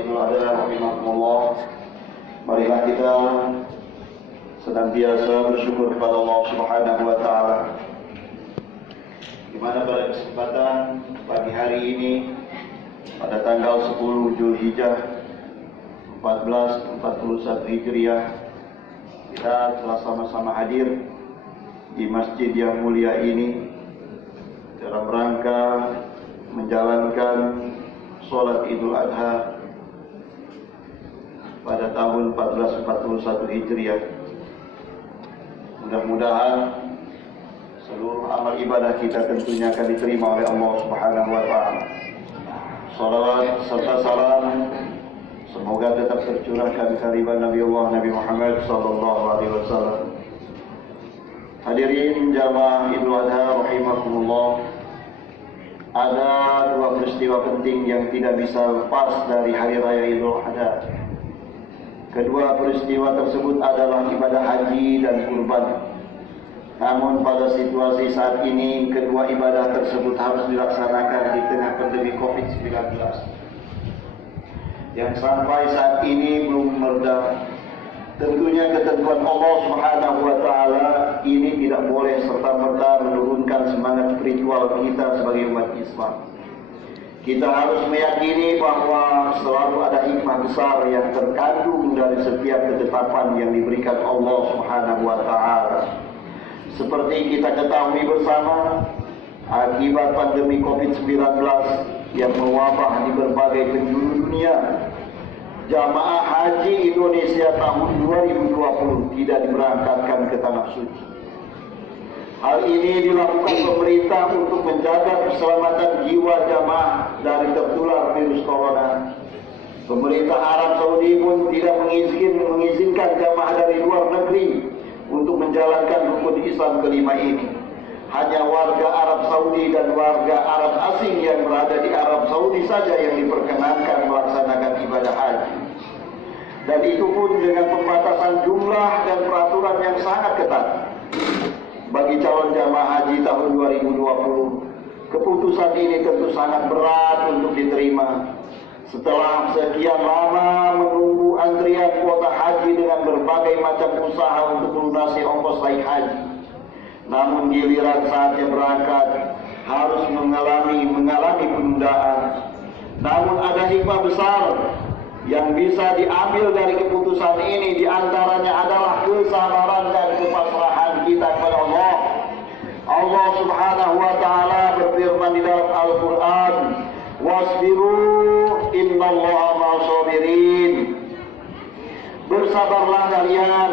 Idul Adha rahimakumullah. Marilah kita senantiasa bersyukur kepada Allah Subhanahu wa taala. Di mana pada kesempatan pagi hari ini pada tanggal 10 Zulhijjah 1441 Hijriah kita telah sama-sama hadir di masjid yang mulia ini dalam rangka menjalankan sholat Idul Adha pada tahun 1441 Hijriah. Mudah-mudahan seluruh amal ibadah kita tentunya akan diterima oleh Allah Subhanahu wa taala. Salawat serta salam semoga tetap tercurahkan kehadiran Nabi Allah Nabi Muhammad sallallahu alaihi wasallam. Hadirin jamaah Idul Adha rahimakumullah. Ada dua peristiwa penting yang tidak bisa lepas dari hari raya Idul Adha. Kedua peristiwa tersebut adalah ibadah haji dan kurban. Namun pada situasi saat ini kedua ibadah tersebut harus dilaksanakan di tengah pandemi COVID-19 yang sampai saat ini belum mereda. Tentunya ketentuan Allah Subhanahu wa taala ini tidak boleh serta-merta menurunkan semangat spiritual kita sebagai umat Islam. Kita harus meyakini bahwa selalu ada hikmah besar yang terkandung dari setiap ketetapan yang diberikan Allah Subhanahu wa taala. Seperti kita ketahui bersama, akibat pandemi COVID-19 yang mewabah di berbagai penjuru dunia, jamaah haji Indonesia tahun 2020 tidak diberangkatkan ke tanah suci. Hal ini dilakukan pemerintah untuk menjaga keselamatan jiwa jamaah dari tertular virus corona. Pemerintah Arab Saudi pun tidak mengizinkan jamaah dari luar negeri untuk menjalankan rukun Islam kelima ini. Hanya warga Arab Saudi dan warga Arab asing yang berada di Arab Saudi saja yang diperkenankan melaksanakan ibadah haji. Dan itu pun dengan pembatasan jumlah dan peraturan yang sangat ketat. Bagi calon jamaah haji tahun 2020, keputusan ini tentu sangat berat untuk diterima. Setelah sekian lama menunggu antrian kuota haji dengan berbagai macam usaha untuk melunasi ongkos naik haji, namun giliran saatnya berangkat harus mengalami penundaan. Namun ada hikmah besar yang bisa diambil dari keputusan ini, diantaranya adalah kesabaran dan kepasrahan kita kepada Allah. Allah Subhanahu wa taala berfirman di dalam Al-Qur'an, "Wasbiru innallaha ma'as-sabirin." Bersabarlah kalian,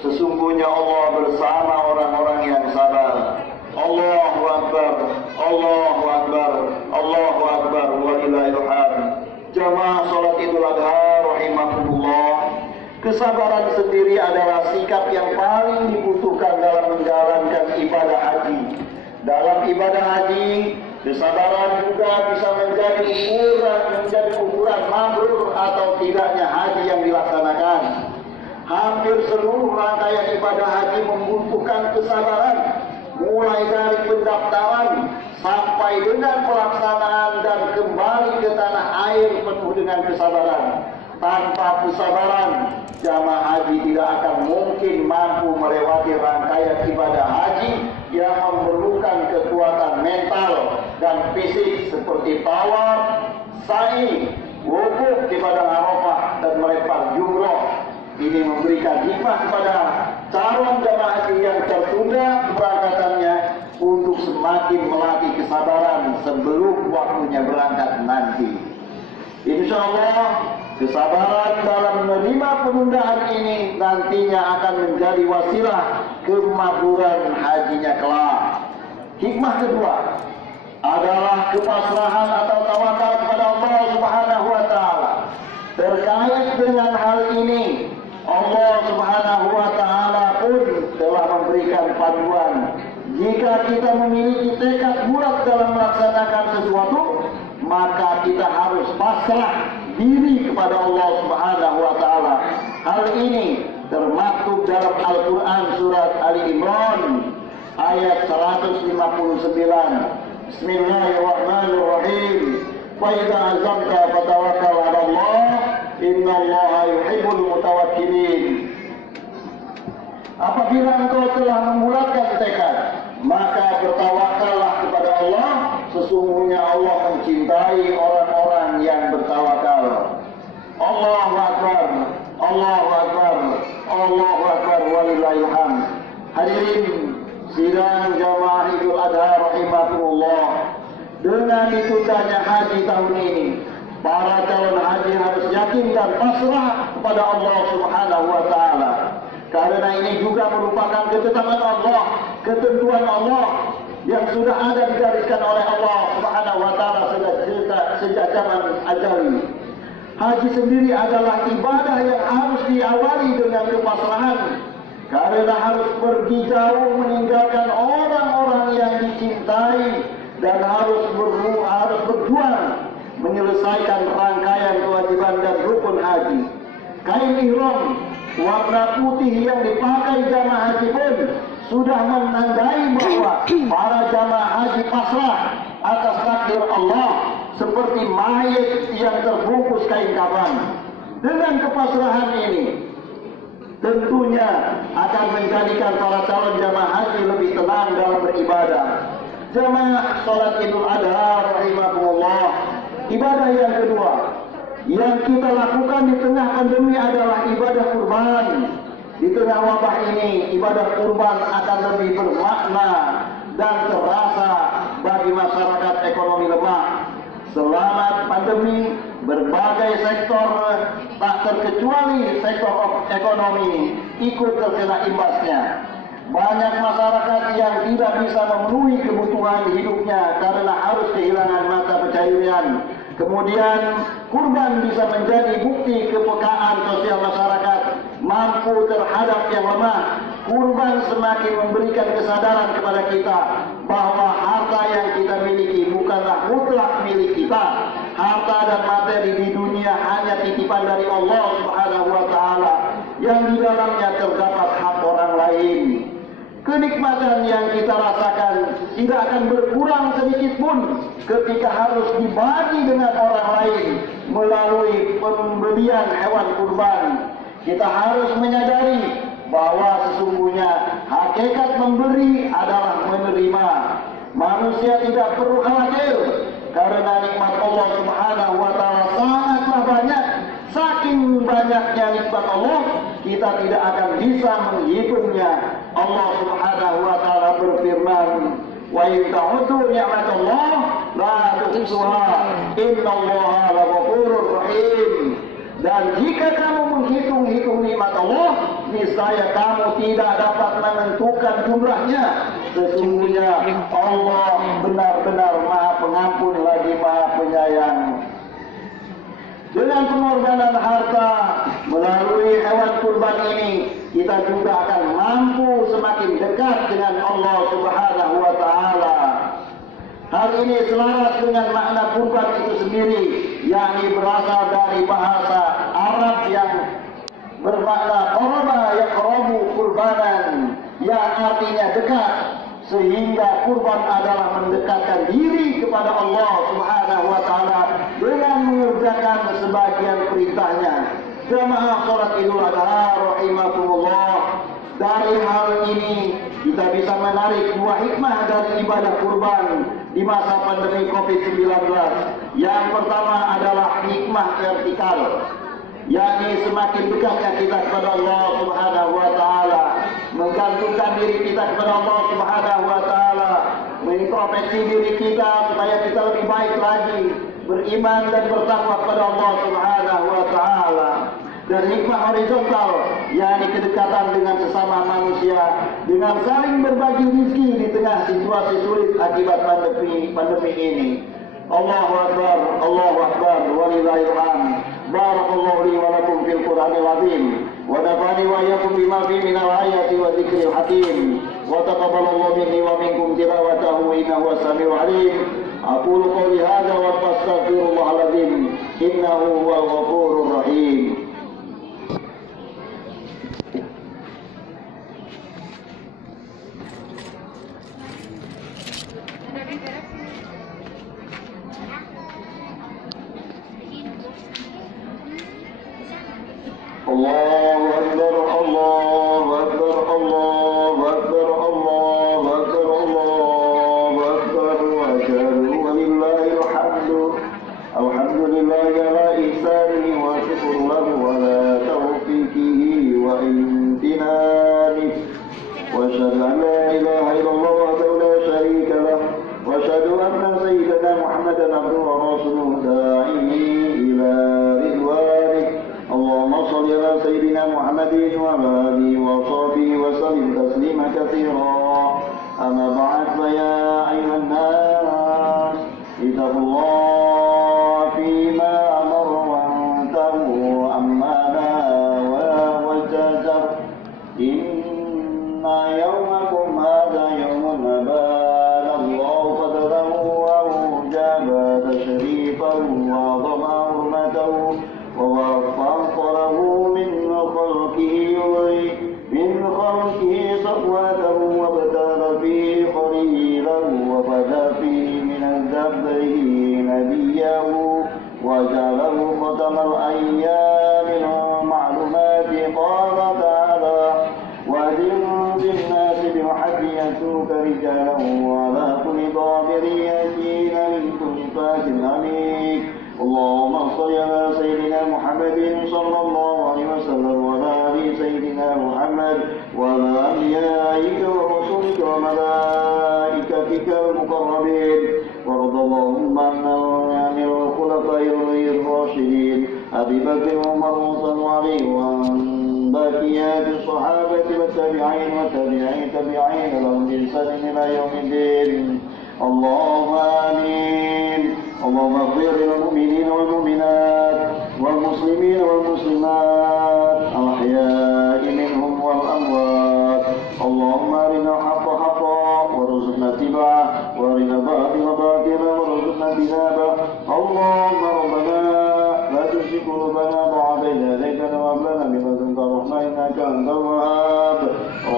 sesungguhnya Allah bersama orang-orang yang sabar. Allahu Akbar, Allahu Akbar, Allahu Akbar, walillahil hamd. Jamaah salat Idul Adha rahimakumullah, kesabaran sendiri adalah sikap yang paling dibutuhkan dalam menjalankan ibadah haji. Dalam ibadah haji, kesabaran juga bisa menjadi ukuran mabrur atau tidaknya haji yang dilaksanakan. Hampir seluruh rangkaian ibadah haji membutuhkan kesabaran, mulai dari pendaftaran sampai dengan pelaksanaan dan kembali ke tanah air penuh dengan kesabaran. Tanpa kesabaran, jamaah haji tidak akan mungkin mampu melewati rangkaian ibadah haji yang memerlukan kekuatan mental dan fisik seperti tawaf, sa'i, wukuf di padang Arafah dan melempar jumrah. Ini memberikan hikmah kepada calon jamaah haji yang tertunda keberangkatannya untuk semakin melatih kesabaran sebelum waktunya berangkat nanti. Insya Allah kesabaran dalam menerima penundaan ini nantinya akan menjadi wasilah kemakburan hajinya kelak. Hikmah kedua adalah kepasrahan atau tawakal kepada Allah Subhanahu wa taala. Terkait dengan hal ini, Allah Subhanahu wa taala pun telah memberikan panduan. Jika kita memiliki tekad bulat dalam melaksanakan sesuatu, maka kita harus pasrah diri kepada Allah Subhanahu wa taala. Hal ini termaktub dalam Al-Qur'an surat Ali Imran ayat 159. Bismillahirrahmanirrahim. Fa idza azamta fatawakkal 'ala Allah, innallaha yuhibbul mutawakkilin. Apabila engkau telah membulatkan tekad, maka bertawakallah kepada Allah. Sesungguhnya Allah mencintai orang-orang yang bertawakal. Allahu Akbar, Allahu Akbar, Allahu Akbar, walillahil hamd. Hadirin sidang jamaah Idul Adha rahimakumullah. Dengan ditundanya haji tahun ini, para calon haji harus yakin dan pasrah kepada Allah Subhanahu wa taala. Karena ini juga merupakan ketetapan Allah, ketentuan Allah yang sudah ada digariskan oleh Allah Subhanahu wa taala sejak zaman azali. Haji sendiri adalah ibadah yang harus diawali dengan kepasrahan, karena harus pergi jauh meninggalkan orang-orang yang dicintai dan harus berjuang menyelesaikan rangkaian kewajiban dan rukun haji. Kain ihram warna putih yang dipakai jamaah haji pun sudah menandai bahwa para jamaah haji pasrah atas takdir Allah, seperti mayit yang terbungkus kain kafan. Dengan kepasrahan ini tentunya akan menjadikan para calon jamaah haji lebih tenang dalam beribadah. Jamaah salat Idul Adha rahimakumullah, ibadah yang kedua yang kita lakukan di tengah pandemi adalah ibadah kurban. Di tengah wabah ini, ibadah kurban akan lebih bermakna dan terasa bagi masyarakat ekonomi lemah. Selama pandemi, berbagai sektor tak terkecuali sektor ekonomi ikut terkena imbasnya. Banyak masyarakat yang tidak bisa memenuhi kebutuhan hidupnya karena harus kehilangan mata pencaharian. Kemudian kurban bisa menjadi bukti kepekaan sosial masyarakat, mampu terhadap yang lemah. Kurban semakin memberikan kesadaran kepada kita bahwa harta yang kita miliki bukanlah mutlak milik kita. Harta dan materi di dunia hanya titipan dari Allah Subhanahu wa taala yang di dalamnya terdapat hak orang lain. Kenikmatan yang kita rasakan tidak akan berkurang sedikit pun ketika harus dibagi dengan orang lain melalui pembelian hewan kurban. Kita harus menyadari bahwa sesungguhnya hakikat memberi adalah menerima. Manusia tidak perlu khawatir karena nikmat Allah Subhanahu wa taala sangatlah banyak. Saking banyaknya nikmat Allah, kita tidak akan bisa menghitungnya. Allah Subhanahu wa taala berfirman, "Wa in ta'uddu ni'matallah la tuhsuha, innallaha laghafurur rahim." Dan jika kamu menghitung-hitung nikmat Allah, niscaya kamu tidak dapat menentukan jumlahnya. Sesungguhnya Allah benar-benar Maha Pengampun lagi Maha Penyayang. Dengan pengorbanan harta melalui hewan kurban ini, kita juga akan mampu semakin dekat dengan Allah Subhanahu wa taala. Hal ini selaras dengan makna kurban itu sendiri, yakni berasal dari bahasa Arab yang bermakna qaraba yaqrabu kurbanan, yang artinya dekat, sehingga kurban adalah mendekatkan diri kepada Allah Subhanahu wa taala dengan mengerjakan sebagian perintahnya. Jamaah salat Idul Adha rahimakumullah, dari hal ini kita bisa menarik dua hikmah dari ibadah kurban di masa pandemi COVID-19. Yang pertama adalah hikmah vertikal, yakni semakin dekatnya kita kepada Allah Subhanahu wa taala, menggantungkan diri kita kepada Allah Subhanahu wa taala, mengintrospeksi diri kita supaya kita lebih baik lagi, beriman dan bertakwa kepada Allah Subhanahu wa taala. Dan hikmah horizontal, yakni kedekatan dengan sesama manusia, dengan saling berbagi rezeki di tengah situasi sulit akibat pandemi ini. Allahu Akbar, Allahu Akbar, walillahil hamd. Barakallahu li wa lakum fil Qur'anil azim, wa nafa'ani wa iyyakum bima fihi minal ayati wa dzikril hakim, wa taqabbalallahu minni wa minkum tilawatahu innahu was-sami'ul 'alim. Aqulu qawli hadza wa astaghfirullahal azim, innahu huwal ghafurur rahim. الله أكبر الله أكبر الله أكبر الله أكبر الله أكبر وأشهد ولله الحمد الحمد لله على إحسانه وشكر له على توفيقه وامتنانه وأشهد أن لا إله إلا الله وحده لا شريك له وأشهد أن سيدنا محمدا عبده ورسوله داعي إلى رضوانه اللهم صل على سيدنا محمد وعلى آله وصحبه وسلم تسليما كثيرا أما بعد فيا أيها الناس اتقوا الله فيما أمر وانتهوا عما نهى وزجر إن يومكم هذا يوم أبان الله قدره وأوجب تشريفه وعظم حرمته ووفق له من خلقه صفوته وابتل فيه خليله وبدا فيه من الذبه نبيه وجعله ختم الأيام المعلومات قال تعالى وأذن بالناس بالحج يأتوك رجالا وعلى كل ضامر يأتين من كل فاج عميق اللهم صل على سيدنا محمد صلى الله عليه وسلم وعلى آل سيدنا محمد وعلى أنبيائك ورسلك وملائكتك المقربين وارض اللهم عن الخلفاء الراشدين أبي بكر وعمر وعلي وعن بقية الصحابة والتابعين تابعين لهم بإحسان إلى يوم الدين اللهم آمين اللهم اغفر للمؤمنين والمؤمنات والمسلمين والمسلمات الأحياء منهم والأموات اللهم أرنا الحق حقا وارزقنا اتباعه وأرنا الباطل باطلا وارزقنا اجتنابه اللهم ربنا لا تزغ قلوبنا بعد إذ هديتنا وهب لنا من لدنك رحمة إنك أنت الوهاب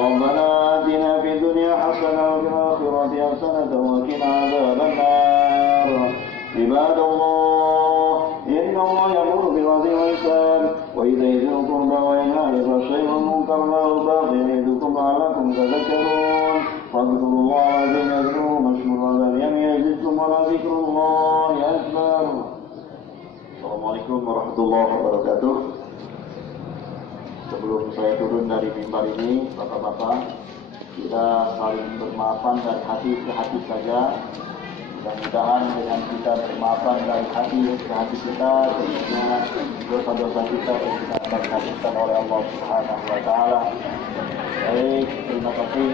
ربنا آتنا في الدنيا حسنة وفي الآخرة حسنة وقنا عذاب النار عباد الله إن الله يأمر بالعدل والإحسان وإيتاء ذي القربى وينهى عن الفحشاء والمنكر والبغي يعظكم لعلكم تذكرون فاذكروا الله العظيم يذكركم واشكروا على نعمه يزدكم ولذكر الله أكبر. Assalamualaikum warahmatullahi wabarakatuh. Sebelum saya turun dari mimbar ini, bapak-bapak, kita saling bermaafan dari hati ke hati saja. Mudah-mudahan dengan kita bermaafan dari hati ke hati kita, tentunya dosa-dosa kita yang kita akan dikabulkan oleh Allah Subhanahu wa Ta'ala. Baik, terima kasih.